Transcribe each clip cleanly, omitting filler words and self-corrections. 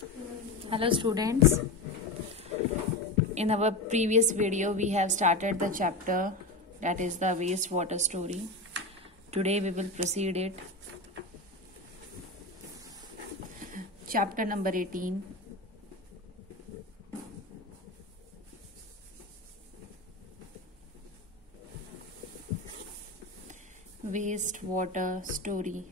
Hello students, in our previous video we have started the chapter that is the wastewater story. Today we will proceed it. Chapter number 18. Wastewater story.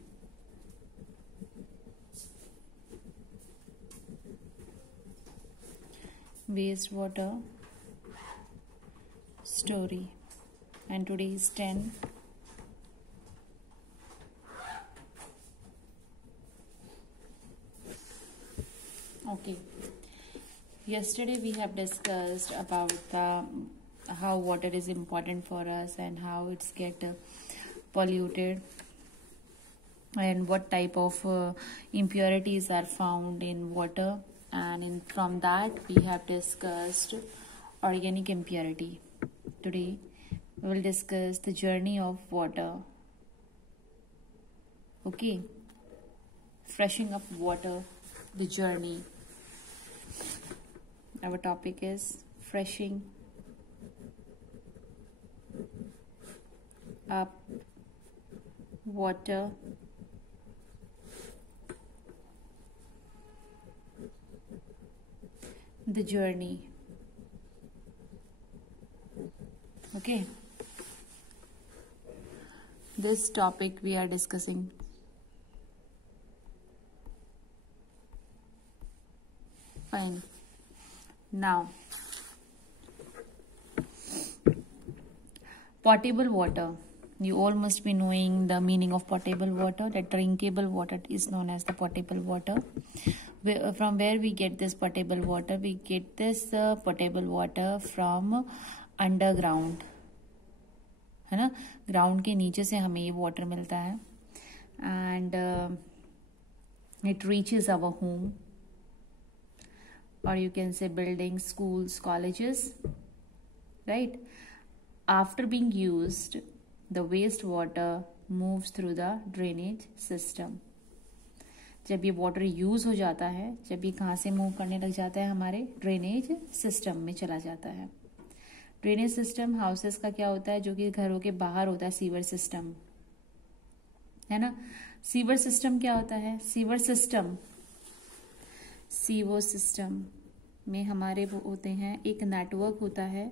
Wastewater story, and today is 10. Okay, yesterday we have discussed about how water is important for us and how it's get polluted and what type of impurities are found in water, and from that we have discussed organic impurity. Today we will discuss the journey of water. Okay, freshening up water, the journey. Our topic is freshening up water, the journey. Okay, this topic we are discussing. Fine. Now, potable water. You all must be knowing the meaning of potable water. That drinkable water is known as the potable water. From where we get this potable water? We get this potable water from underground, है ना. Ground के नीचे से हमें ये water मिलता है and it reaches our home, or you can say buildings, schools, colleges, right? After being used, the wastewater moves through the drainage system. जब ये वाटर यूज हो जाता है, जब ये कहाँ से मूव करने लग जाता है, हमारे ड्रेनेज सिस्टम में चला जाता है. ड्रेनेज सिस्टम हाउसेस का क्या होता है, जो कि घरों के बाहर होता है, सीवर सिस्टम, है ना. सीवर सिस्टम क्या होता है? सीवर सिस्टम में हमारे वो होते हैं, एक नेटवर्क होता है.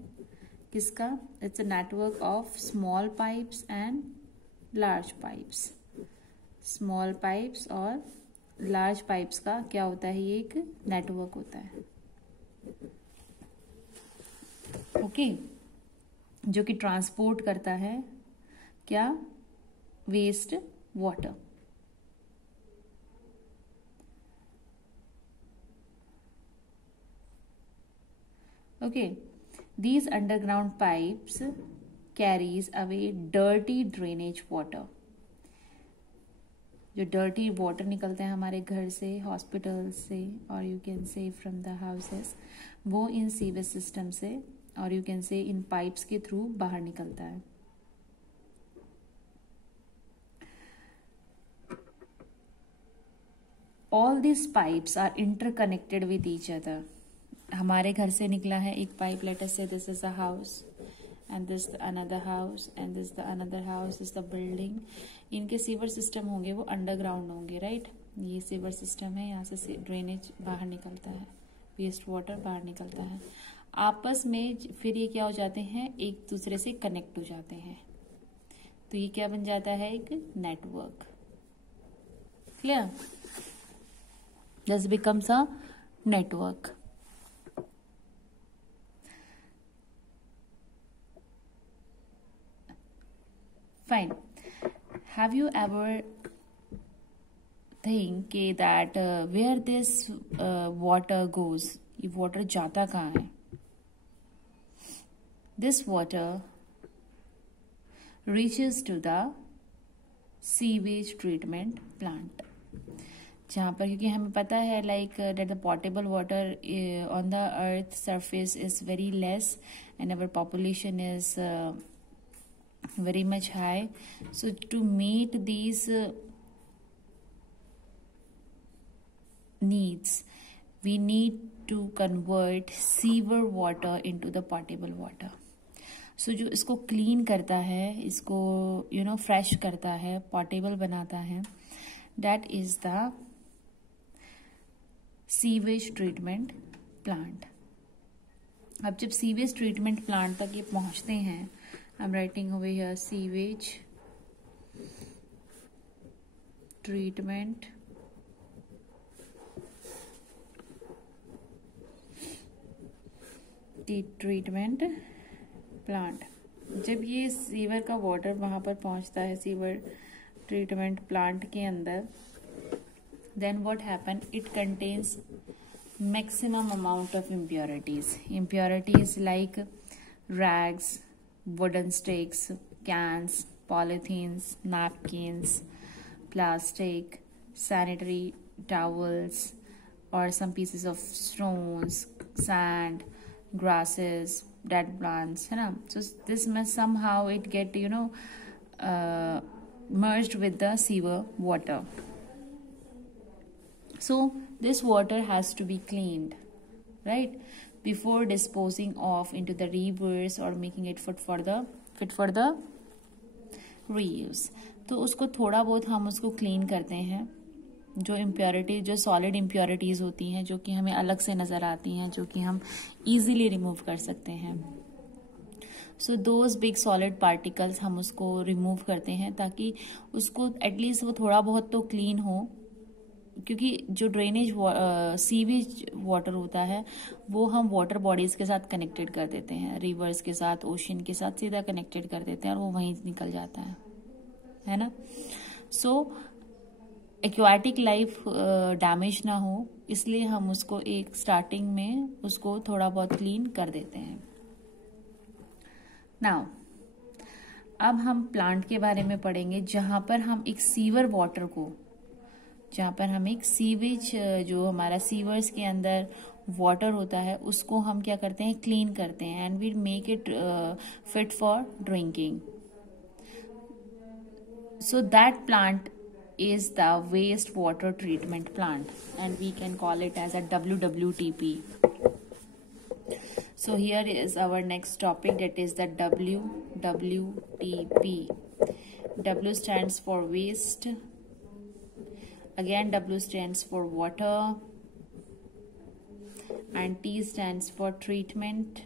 किसका? It's a network of small pipes and large pipes. Small pipes और लार्ज पाइप्स का क्या होता है? ये एक नेटवर्क होता है. ओके, जो कि ट्रांसपोर्ट करता है क्या? Waste water. Okay, these underground pipes carries away dirty drainage water. जो dirty water निकलते हैं हमारे घर से, हॉस्पिटल से, और you can say from the houses, वो इन सीवेज सिस्टम से, और you can say in pipes के थ्रू बाहर निकलता है. All these pipes are interconnected with each other. हमारे घर से निकला है एक पाइप, लेट अस से this is a house and this another house and this the another house, is the building. इनके सीवर सिस्टम होंगे, वो अंडरग्राउंड होंगे, राइट. ये सीवर सिस्टम है, यहाँ से ड्रेनेज बाहर निकलता है, वेस्ट वाटर बाहर निकलता है. आपस में फिर ये क्या हो जाते हैं? एक दूसरे से कनेक्ट हो जाते हैं. तो ये क्या बन जाता है? एक network. Clear? This becomes a network. Fine. Have you ever think that where this water goes? ये water जाता कहाँ है? This water reaches to the sewage treatment plant. जहाँ पर, क्योंकि हमें पता है like that the potable water on the earth surface is very less and our population is very much high. So to meet these needs, we need to convert sewer water into the potable water. So जो इसको clean करता है, इसको fresh करता है, portable बनाता है, that is the sewage treatment plant. अब जब सीवेज ट्रीटमेंट प्लांट तक ये पहुंचते हैं, I am writing over here sewage treatment plant. जब ये सीवर का वाटर वहां पर पहुंचता है सीवर ट्रीटमेंट प्लांट के अंदर, then what happen, it contains maximum amount of impurities like rags, wooden sticks, cans, polythenes, napkins, plastic, sanitary towels, or some pieces of stones, sand, grasses, dead plants, है ना. So this must somehow it get merged with the sewer water. So this water has to be cleaned, right, before disposing off into the rivers or making it fit for the reuse. तो उसको थोड़ा बहुत हम उसको clean करते हैं. जो impurity, जो सॉलिड इम्प्योरिटीज होती हैं, जो कि हमें अलग से नजर आती हैं, जो कि हम इजीली रिमूव कर सकते हैं. So those big solid particles हम उसको रिमूव करते हैं ताकि उसको एटलीस्ट वो थोड़ा बहुत तो क्लीन हो. क्योंकि जो ड्रेनेज सीवेज वाटर होता है वो हम वाटर बॉडीज के साथ कनेक्टेड कर देते हैं, रिवर्स के साथ, ओशन के साथ सीधा कनेक्टेड कर देते हैं और वो वहीं निकल जाता है ना. सो एक्वाटिक लाइफ डैमेज ना हो, इसलिए हम उसको एक स्टार्टिंग में उसको थोड़ा बहुत क्लीन कर देते हैं. नाउ अब हम प्लांट के बारे में पढ़ेंगे जहां पर हम एक सीवर वाटर को, जहां पर हम एक सीवेज, जो हमारा सीवर्स के अंदर वाटर होता है, उसको हम क्या करते हैं, क्लीन करते हैं, and we make it fit for drinking. So that plant is the waste water treatment plant, and we can call it as a WWTP. So here is our next topic, that is the WWTP. W stands for waste, again W stands for water, and T stands for treatment,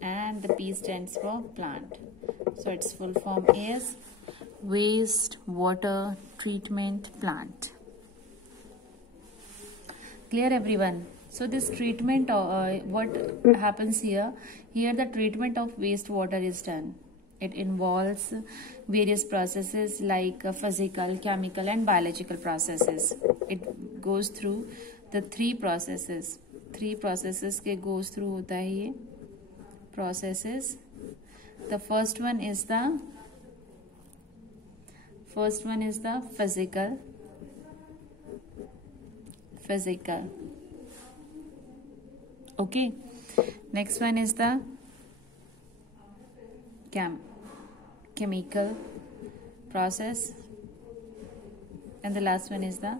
and the P stands for plant. So its full form is waste water treatment plant. Clear everyone? So this treatment, what happens here the treatment of waste water is done. It involves various processes like physical, chemical and biological processes. It goes through the three processes के goes through होता है ये processes. The first one is the physical. Okay. Next one is the chemical process, and the last one is the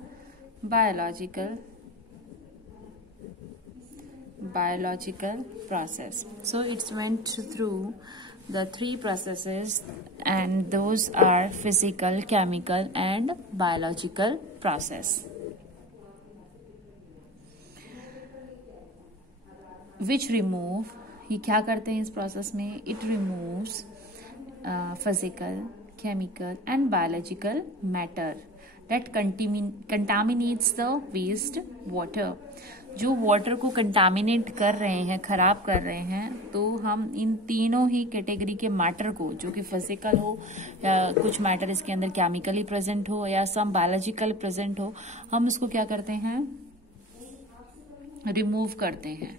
biological process. So it's went through the three processes, and those are physical, chemical and biological process, which remove, ये क्या करते हैं इस process में, it removes physical, chemical and biological matter that contaminates the waste water. जो water को contaminate कर रहे हैं, खराब कर रहे हैं, तो हम इन तीनों ही कैटेगरी के मैटर को, जो कि फिजिकल हो या कुछ मैटर इसके अंदर केमिकली प्रेजेंट हो या सम बायोलॉजिकल प्रेजेंट हो, हम उसको क्या करते हैं, रिमूव करते हैं.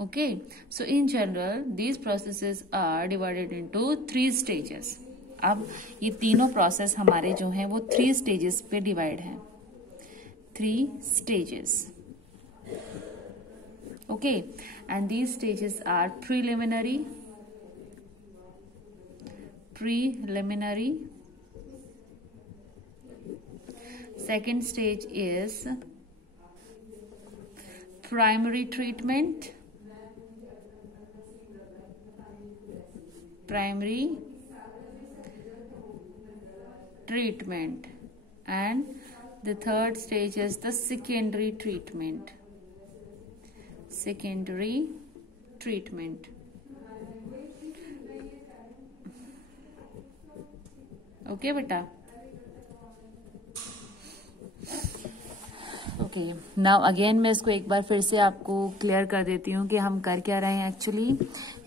Okay. So in general these processes are divided into 3 stages. अब ये तीनों प्रोसेस हमारे जो हैं वो 3 स्टेजेस पे डिवाइड हैं. 3 stages. Okay, and these stages are preliminary, Second stage is primary treatment. Primary treatment. And the third stage is the secondary treatment. Secondary treatment. Okay beta. Okay now again मैं इसको एक बार फिर से आपको clear कर देती हूँ कि हम कर क्या रहे हैं. Actually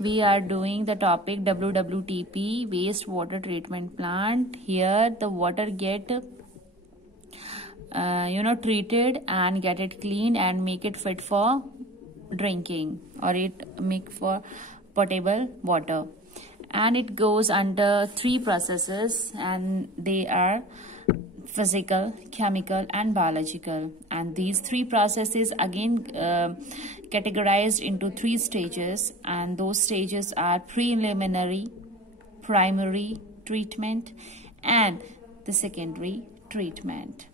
we are doing the topic WWTP, waste water treatment plant. Here the water get treated and get it clean and make it fit for drinking, or it make for potable water. And it goes under 3 processes, and they are physical, chemical and biological. And these 3 processes again categorized into 3 stages, and those stages are preliminary, primary treatment and the secondary treatment.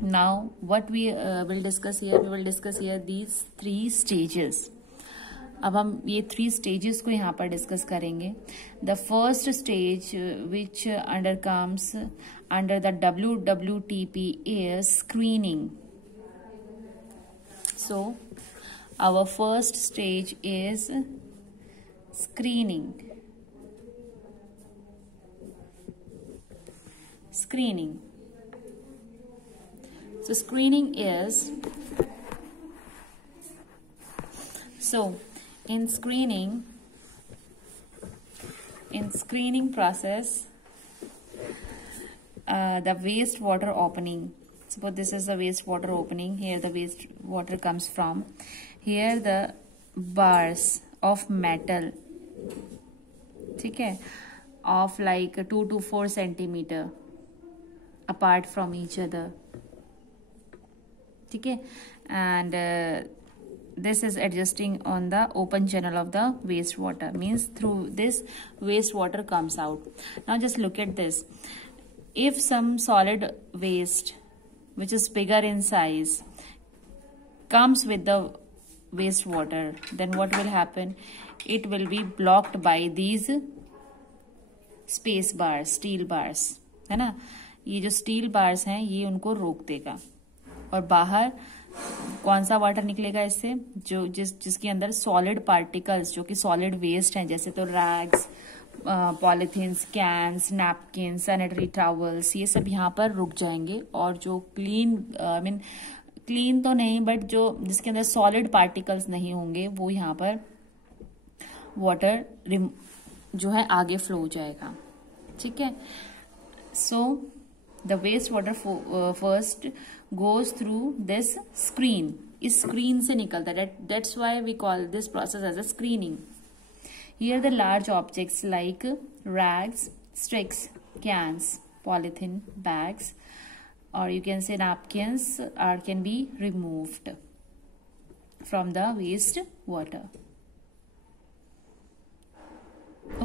Now what we will discuss here, we will discuss here these 3 stages. अब हम ये 3 stages को यहाँ पर discuss करेंगे. The first stage which undercomes under the WWTP is screening. So our first stage is screening. Screening. So screening is, in screening process, the wastewater opening. Suppose this is the wastewater opening. Here the wastewater comes from. Here the bars of metal, ठीक है, of like 2 to 4 centimeter apart from each other. ठीक है, and this is adjusting on the open channel of the wastewater, means through this wastewater comes out. Now just look at this. If some solid waste which is bigger in size comes with the wastewater, then what will happen? It will be blocked by these space bars, steel bars, है ना. ये जो steel bars हैं ये उनको रोक देगा, और बाहर कौन सा वाटर निकलेगा इससे, जो जिसके अंदर सॉलिड पार्टिकल्स, जो कि सॉलिड वेस्ट हैं, जैसे तो rags, polythenes, cans, napkin, sanitary towels, ये सब यहाँ पर रुक जाएंगे. और जो क्लीन क्लीन तो नहीं, बट जो जिसके अंदर सॉलिड पार्टिकल्स नहीं होंगे, वो यहाँ पर वाटर जो है आगे फ्लो हो जाएगा. ठीक है. So the waste water first goes through this screen. इस screen से निकलता है. That's why we call this process as a screening. Here the large objects like rags, sticks, cans, polythene bags, or you can say napkins can be removed from the waste water.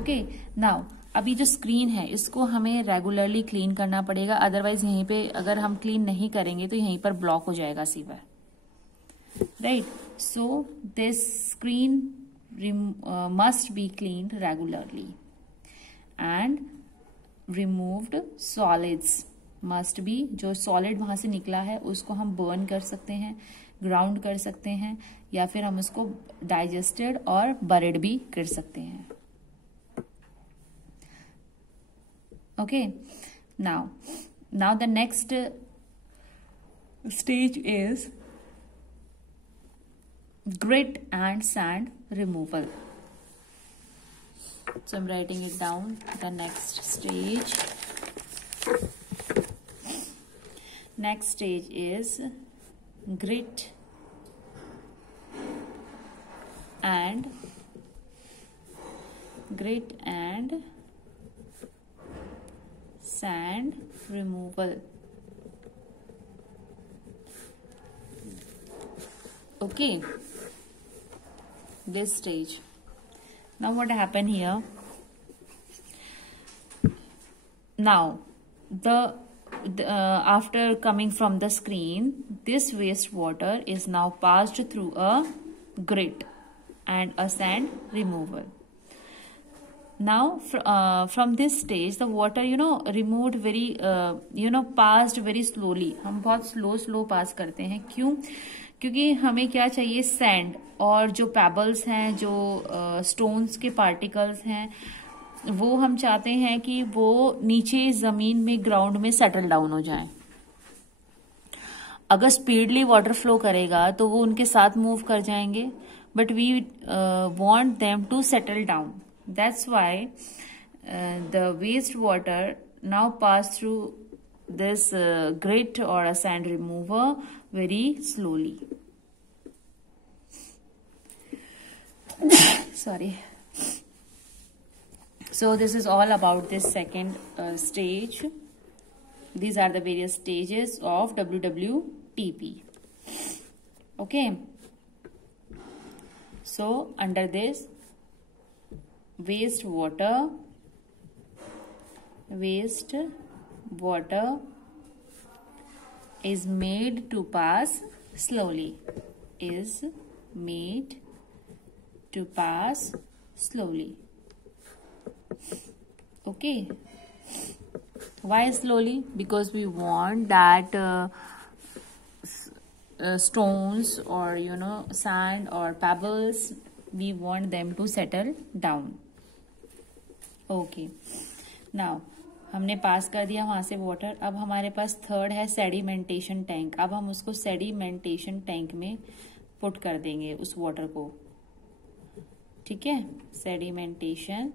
Okay, now अभी जो screen है इसको हमें regularly clean करना पड़ेगा, otherwise यहीं पे अगर हम क्लीन नहीं करेंगे तो यहीं पर ब्लॉक हो जाएगा sewer, right. So this screen must be cleaned regularly and removed solids must be. जो सॉलिड वहां से निकला है उसको हम बर्न कर सकते हैं, ग्राउंड कर सकते हैं, या फिर हम उसको डाइजेस्टेड और बरेड भी कर सकते हैं. Okay, now the next stage is grit and sand removal. So I'm writing it down. The next stage is grit and sand removal. Okay, this stage. Now what happened here? Now the after coming from the screen, this wastewater is now passed through a grit and a sand removal. Now from this stage the water removed very passed very slowly. हम बहुत slow पास करते हैं. क्यों? क्योंकि हमें क्या चाहिए, sand और जो पेबल्स हैं, जो स्टोन्स के पार्टिकल्स हैं, वो हम चाहते हैं कि वो नीचे जमीन में, ग्राउंड में सेटल डाउन हो जाएं. अगर स्पीडली वाटर फ्लो करेगा तो वो उनके साथ मूव कर जाएंगे, but we want them to settle down. That's why the wastewater now pass through this grit or a sand remover very slowly. Sorry. So this is all about this second stage. These are the various stages of WWTP. Okay. So under this, wastewater is made to pass slowly. Okay. Why slowly? Because we want that stones or sand or pebbles, we want them to settle down. Okay. Now हमने पास कर दिया वहां से water. अब हमारे पास third है sedimentation tank. अब हम उसको सेडिमेंटेशन टैंक में पुट कर देंगे उस वाटर को. ठीक है, sedimentation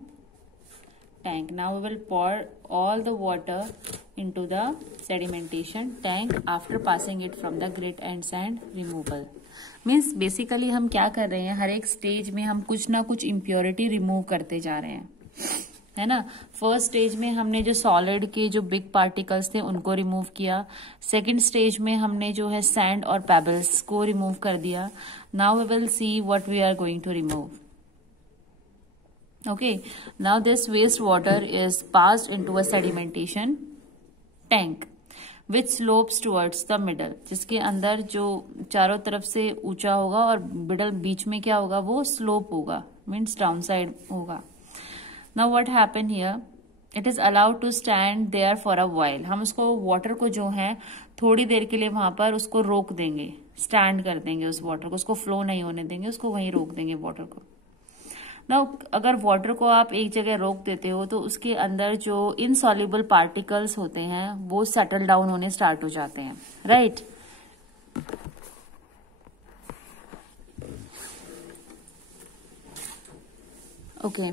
tank. Now we will pour all the water into the sedimentation tank after passing it from the grit and sand removal. Means basically हम क्या कर रहे हैं, हर एक स्टेज में हम कुछ ना कुछ इम्प्योरिटी रिमूव करते जा रहे हैं, है ना. फर्स्ट स्टेज में हमने जो सॉलिड के जो बिग पार्टिकल्स थे उनको रिमूव किया. सेकंड स्टेज में हमने जो है सैंड और पेबल्स को रिमूव कर दिया. Now we will see what we are going to remove. Okay. Now this waste water is passed into a sedimentation tank which slopes towards the middle, जिसके अंदर जो चारों तरफ से ऊंचा होगा और मिडल बीच में क्या होगा, वो स्लोप होगा, मीन्स डाउन साइड होगा. Now what happened here? It is allowed to stand there for a while. हम उसको वाटर को जो है थोड़ी देर के लिए वहां पर उसको रोक देंगे, स्टैंड कर देंगे उस वाटर को, उसको फ्लो नहीं होने देंगे, उसको वहीं रोक देंगे वाटर को. Now अगर वाटर को आप एक जगह रोक देते हो तो उसके अंदर जो इनसॉल्युबल पार्टिकल्स होते हैं वो सेटल डाउन होने स्टार्ट हो जाते हैं, राइट. ओके.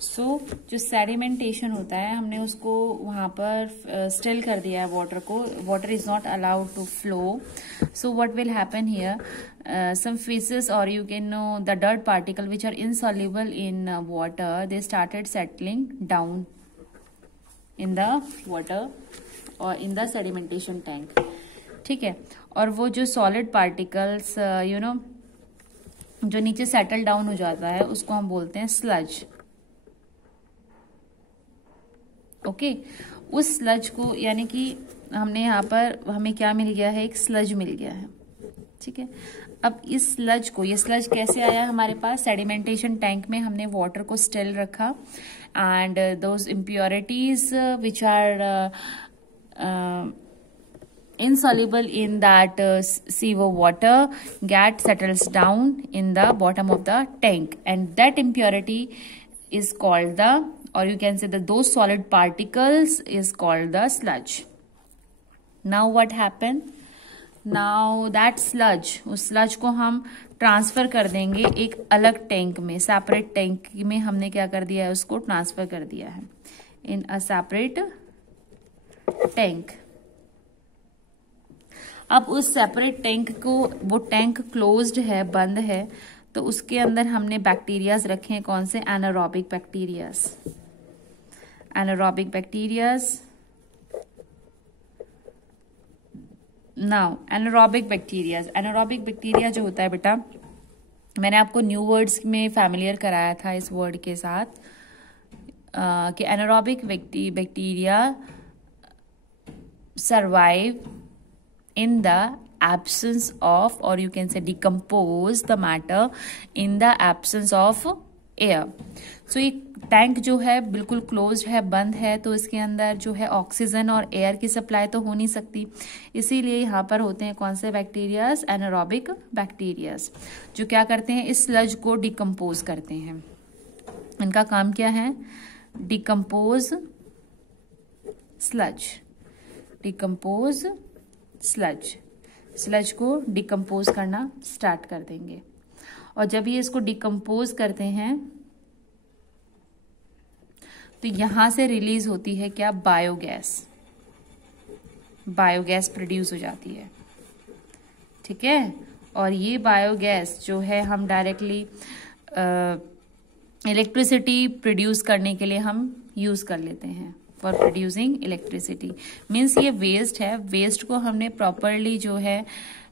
सो जो सेडिमेंटेशन होता है हमने उसको वहां पर स्टिल कर दिया है वाटर को. Water is not allowed to flow. So what will happen here, some faces और you can know the dirt particle which are insoluble in water, they started settling down in the water और in the sedimentation tank. ठीक है. और वो जो solid particles जो नीचे settle down हो जाता है उसको हम बोलते हैं स्लज. ओके. उस स्लज को यानी कि हमने यहाँ पर हमें क्या मिल गया है, एक स्लज मिल गया है. ठीक है. अब इस स्लज को, ये स्लज कैसे आया हमारे पास, सेडिमेंटेशन टैंक में हमने वाटर को स्टिल रखा and those impurities which are insoluble in that CO water get settles down in the bottom of the tank, and that impurity is called the, or you can say that those solid particles is called the sludge. Now what happened? Now that sludge, उस sludge को हम transfer कर देंगे एक अलग tank में, separate tank में हमने क्या कर दिया है, उसको ट्रांसफर कर दिया है इन अ सेपरेट टैंक. अब उस सेपरेट टैंक को, वो टैंक क्लोज्ड है, बंद है, तो उसके अंदर हमने बैक्टीरियाज रखे हैं. कौन से? Anaerobic bacterias. Anaerobic bacterias. Now anaerobic bacterias, anaerobic bacteria जो होता है बेटा, मैंने आपको न्यू वर्ड्स में फैमिलियर कराया था इस वर्ड के साथ कि anaerobic bacteria survive in the absence of, or you can say decompose the matter in the absence of air. So ये टैंक जो है बिल्कुल क्लोज्ड है, बंद है, तो इसके अंदर जो है ऑक्सीजन और एयर की सप्लाई तो हो नहीं सकती, इसीलिए यहाँ पर होते हैं कौन से बैक्टीरियाज, एनारोबिक बैक्टीरियाज, जो क्या करते हैं, इस स्लज को डिकम्पोज करते हैं। इनका काम क्या है, decompose sludge, decompose sludge, sludge को डिकम्पोज करना स्टार्ट कर देंगे। और जब ये इसको डिकम्पोज करते हैं तो यहां से रिलीज होती है क्या, बायोगैस, बायोगैस प्रोड्यूस हो जाती है, ठीक है। और ये बायोगैस जो है हम डायरेक्टली इलेक्ट्रिसिटी प्रोड्यूस करने के लिए हम यूज कर लेते हैं, फॉर प्रोड्यूसिंग इलेक्ट्रिसिटी। मीन्स ये वेस्ट है, वेस्ट को हमने प्रॉपरली जो है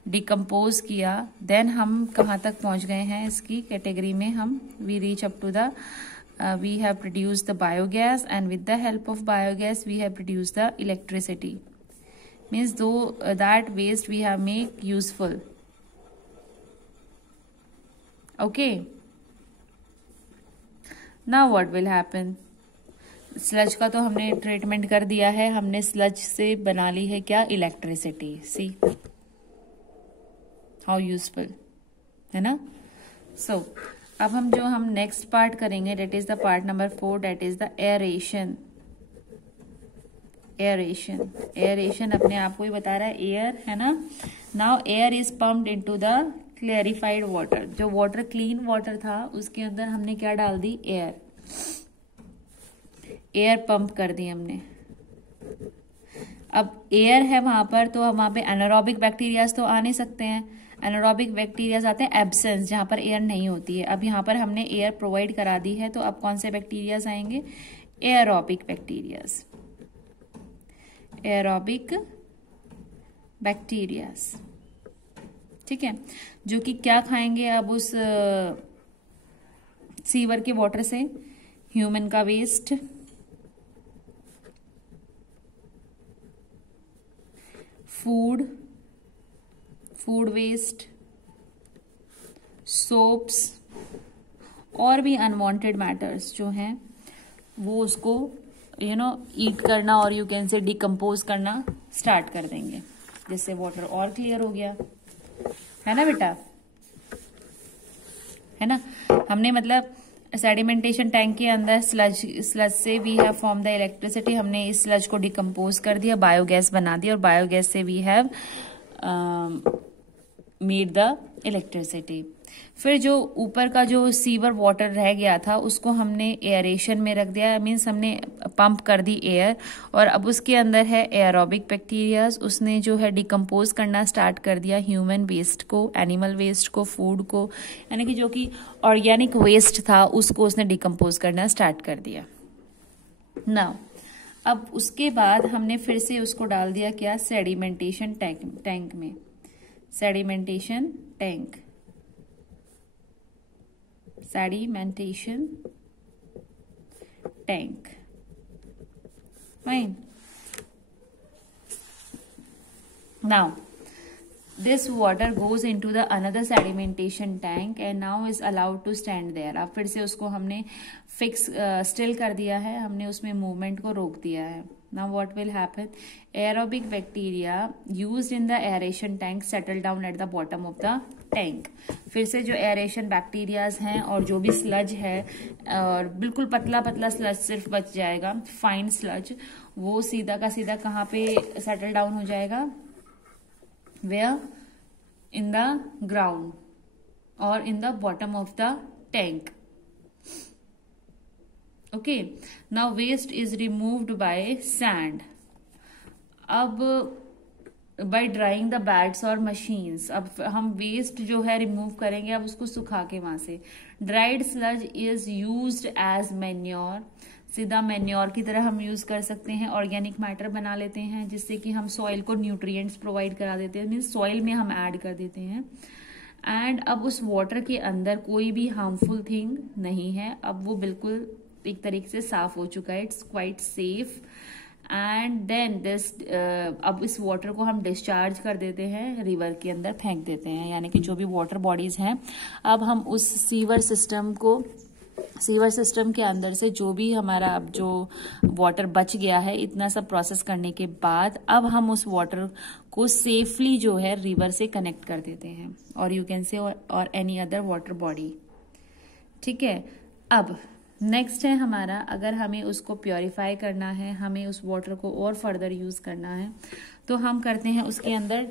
डिकम्पोज किया, देन हम कहाँ तक पहुंच गए हैं इसकी कैटेगरी में, हम we reach up to the we have produced the biogas, and with the help of biogas we have produced the electricity. Means though that waste we have make useful. Okay, now what will happen, sludge का तो हमने treatment कर दिया है, हमने sludge से बना ली है क्या, इलेक्ट्रिसिटी। सी हाउ यूजफुल है ना। सो अब हम नेक्स्ट पार्ट करेंगे, that is the part number 4, that is the aeration. Aeration, aeration अपने आप को ही बता रहा है एयर, है ना। Now air is pumped into the clarified water, जो वाटर क्लीन वाटर था उसके अंदर हमने क्या डाल दी, एयर, एयर पंप कर दी हमने। अब एयर है वहां पर, तो वहां पे एनारोबिक बैक्टीरियाज तो आ नहीं सकते हैं, एनारोबिक बैक्टीरियाज आते हैं एब्सेंस, जहां पर एयर नहीं होती है। अब यहाँ पर हमने एयर प्रोवाइड करा दी है, तो अब कौन से बैक्टीरियाज आएंगे, एयरोबिक बैक्टीरियाज, एयरोबिक बैक्टीरियाज, ठीक है, जो कि क्या खाएंगे अब उस सीवर के वाटर से, ह्यूमन का waste, food, food waste, soaps, और भी अनवांटेड मैटर्स जो हैं वो उसको ईट करना, और यू कैन से डिकम्पोज करना स्टार्ट कर देंगे, जिससे वाटर और क्लियर हो गया, है ना बेटा, है ना। हमने मतलब सेडिमेंटेशन टैंक के अंदर स्लज से we have form the electricity, हमने इस स्लज को डिकम्पोज कर दिया, बायोगैस बना दिया, और बायोगैस से we have made the electricity. फिर जो ऊपर का जो सीवर वाटर रह गया था उसको हमने एयरेशन में रख दिया, मीन्स हमने पंप कर दी एयर, और अब उसके अंदर है एयरोबिक बैक्टीरियाज, उसने जो है डिकम्पोज करना स्टार्ट कर दिया ह्यूमन वेस्ट को, एनिमल वेस्ट को, फूड को, यानी कि जो कि ऑर्गेनिक वेस्ट था उसको उसने डिकम्पोज करना स्टार्ट कर दिया। नाउ अब उसके बाद हमने फिर से उसको डाल दिया क्या, सेडिमेंटेशन टैंक में, sedimentation tank, sedimentation tank, fine. Now this water goes into the another sedimentation tank and now is allowed to stand there. अब फिर से उसको हमने फिक्स स्टिल कर दिया है, हमने उसमें मूवमेंट को रोक दिया है। Now what will happen? Aerobic bacteria used in the aeration tank settle down at the bottom of the tank. फिर से जो एयरेशन बैक्टीरियाज हैं और जो भी स्लज है, और बिल्कुल पतला पतला स्लज सिर्फ बच जाएगा, फाइन स्लज, वो सीधा का सीधा कहाँ पे सेटल डाउन हो जाएगा, where in the ground or in the bottom of the tank. Okay, now waste is removed by sand. अब by drying the beds or machines, अब हम वेस्ट जो है रिमूव करेंगे, अब उसको सुखा के वहां से। Dried sludge is used as manure, सीधा मैन्योर की तरह हम यूज कर सकते हैं, ऑर्गेनिक मैटर बना लेते हैं, जिससे कि हम सॉइल को न्यूट्रिएंट्स प्रोवाइड करा देते हैं, मीन्स सॉइल में हम ऐड कर देते हैं। एंड अब उस वाटर के अंदर कोई भी हार्मफुल थिंग नहीं है, अब वो बिल्कुल एक तरीके से साफ हो चुका है, it's quite safe and then this अब इस वाटर को हम डिस्चार्ज कर देते हैं, रिवर के अंदर फेंक देते हैं, यानी कि जो भी वाटर बॉडीज हैं, अब हम उस सीवर सिस्टम के अंदर से जो भी हमारा अब जो वाटर बच गया है, इतना सब प्रोसेस करने के बाद अब हम उस वाटर को सेफली जो है रिवर से कनेक्ट कर देते हैं, और यू कैन से और एनी अदर वाटर बॉडी। ठीक है, अब नेक्स्ट है हमारा, अगर हमें उसको प्योरीफाई करना है, हमें उस वाटर को और फर्दर यूज करना है, तो हम करते हैं उसके अंदर,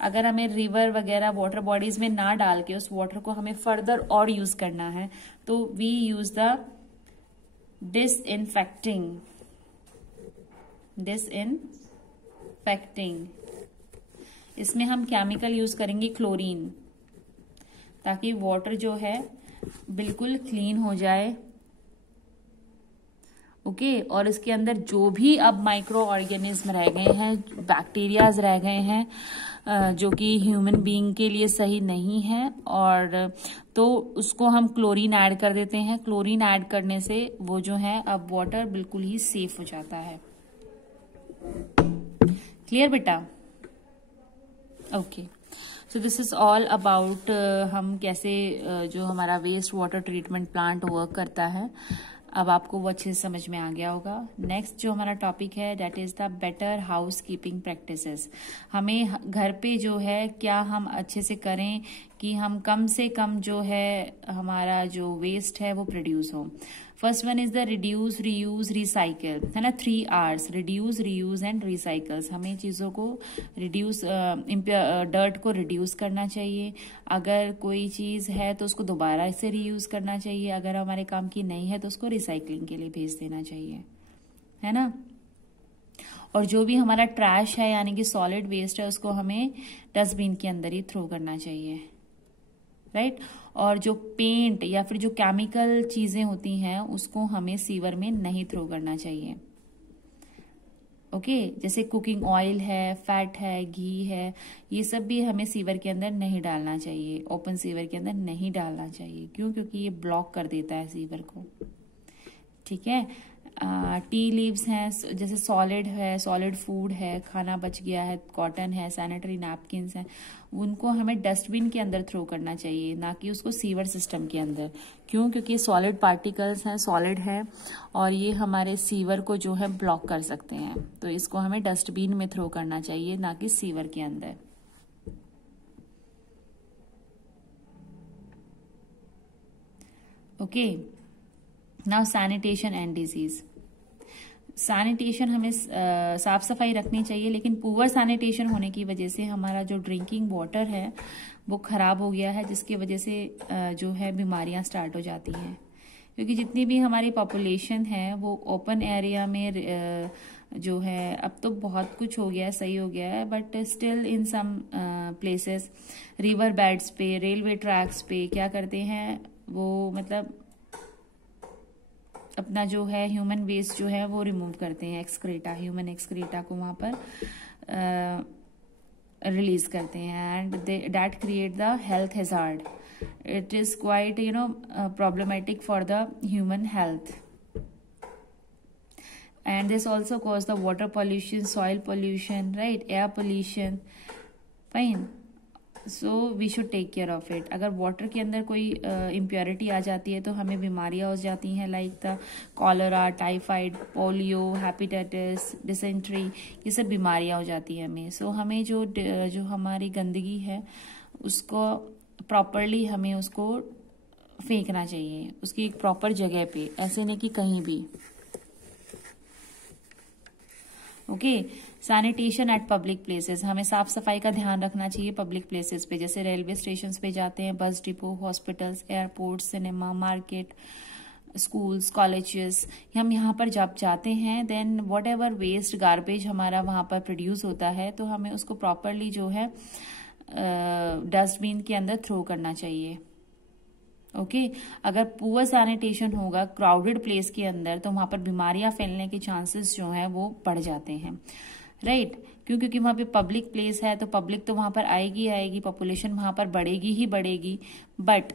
अगर हमें रिवर वगैरह वाटर बॉडीज में ना डाल के उस वाटर को हमें फर्दर और यूज करना है, तो वी यूज द डिसइंफेक्टिंग। इसमें हम केमिकल यूज करेंगे क्लोरीन, ताकि वाटर जो है बिल्कुल क्लीन हो जाए। ओके, और इसके अंदर जो भी अब माइक्रो ऑर्गेनिज्म रह गए हैं, बैक्टीरियाज रह गए हैं, जो कि ह्यूमन बीइंग के लिए सही नहीं है, और तो उसको हम क्लोरीन ऐड कर देते हैं। क्लोरीन ऐड करने से वो जो है अब वाटर बिल्कुल ही सेफ हो जाता है। क्लियर बेटा? Okay, so this is all about हम कैसे जो हमारा waste water treatment plant work करता है। अब आपको वो अच्छे से समझ में आ गया होगा। नेक्स्ट जो हमारा टॉपिक है that is the better house keeping practices. हमें घर पे जो है क्या हम अच्छे से करें कि हम कम से कम जो है हमारा जो वेस्ट है वो प्रोड्यूस हो। First one is the reduce, reuse, recycle, है ना, 3 R's, reduce, reuse and recycles. हमें चीजों को रिड्यूस, डर्ट को रिड्यूस करना चाहिए। अगर कोई चीज है तो उसको दोबारा से रीयूज करना चाहिए, अगर हमारे काम की नहीं है तो उसको रिसाइकलिंग के लिए भेज देना चाहिए, है ना। और जो भी हमारा ट्रैश है यानी कि सॉलिड वेस्ट है उसको हमें डस्टबिन के अंदर ही थ्रो करना चाहिए, राइट। और जो पेंट या फिर जो केमिकल चीजें होती हैं उसको हमें सीवर में नहीं थ्रो करना चाहिए। ओके, जैसे कुकिंग ऑयल है, फैट है, घी है, ये सब भी हमें सीवर के अंदर नहीं डालना चाहिए, ओपन सीवर के अंदर नहीं डालना चाहिए। क्यों? क्योंकि ये ब्लॉक कर देता है सीवर को। ठीक है, टी लीव्स हैं, जैसे सॉलिड है, सॉलिड फूड है, खाना बच गया है, कॉटन है, सैनिटरी नैपकिन्स हैं, उनको हमें डस्टबिन के अंदर थ्रो करना चाहिए, ना कि उसको सीवर सिस्टम के अंदर। क्यों? क्योंकि सॉलिड पार्टिकल्स हैं, सॉलिड है, और ये हमारे सीवर को जो है ब्लॉक कर सकते हैं। तो इसको हमें डस्टबिन में थ्रो करना चाहिए, ना कि सीवर के अंदर। Okay, now sanitation and disease. Sanitation हमें साफ सफाई रखनी चाहिए, लेकिन पुअर सैनिटेशन होने की वजह से हमारा जो ड्रिंकिंग वाटर है वो खराब हो गया है, जिसकी वजह से जो है बीमारियां स्टार्ट हो जाती हैं। क्योंकि जितनी भी हमारी पॉपुलेशन है वो ओपन एरिया में जो है, अब तो बहुत कुछ हो गया है, सही हो गया है, but still in some places, river beds पे, रेलवे ट्रैक्स पे क्या करते हैं वो, मतलब अपना जो है ह्यूमन वेस्ट जो है वो रिमूव करते हैं, एक्सक्रीटा, ह्यूमन एक्सक्रीटा को वहां पर रिलीज करते हैं, and that create the health hazard. It is quite problematic for the human health, and this also cause the water pollution, soil pollution, right, air pollution, fine, so we should take care of it. अगर water के अंदर कोई impurity आ जाती है तो हमें बीमारियां हो जाती हैं, like the cholera, typhoid, polio, hepatitis, dysentery, ये सब बीमारियां हो जाती हैं हमें। सो हमें जो हमारी गंदगी है उसको प्रॉपरली हमें उसको फेंकना चाहिए, उसकी एक प्रॉपर जगह पे, ऐसे नहीं कि कहीं भी। Okay, sanitation eight public places, हमें साफ सफाई का ध्यान रखना चाहिए पब्लिक प्लेसेस पे, जैसे रेलवे स्टेशन पे जाते हैं, bus depot, hospitals, airport, cinema, market, schools, colleges, हम यहाँ पर जब जाते हैं then whatever waste garbage हमारा वहां पर प्रोड्यूस होता है तो हमें उसको प्रॉपरली जो है डस्टबिन के अंदर थ्रो करना चाहिए। ओके, अगर पुअर सैनिटेशन होगा क्राउडेड प्लेस के अंदर तो वहां पर बीमारियां फैलने के चांसेस जो है वो बढ़ जाते हैं, राइट। क्योंकि वहां पे पब्लिक प्लेस है तो पब्लिक तो वहां पर आएगी, पॉपुलेशन वहां पर बढ़ेगी ही बढ़ेगी, बट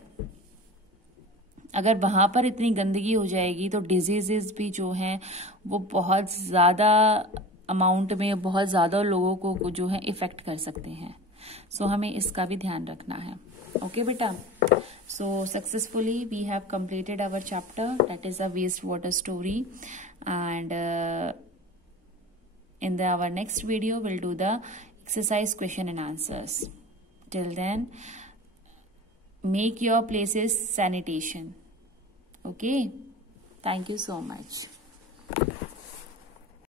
अगर वहां पर इतनी गंदगी हो जाएगी तो डिजीजेस भी जो हैं वो बहुत ज़्यादा अमाउंट में, बहुत ज़्यादा लोगों को जो है इफेक्ट कर सकते हैं। सो हमें इसका भी ध्यान रखना है। ओके बेटा, so successfully we have completed our chapter, that is a waste water story, and in our next video we'll do the exercise question and answers. Till then, make your places sanitation. Okay, thank you so much.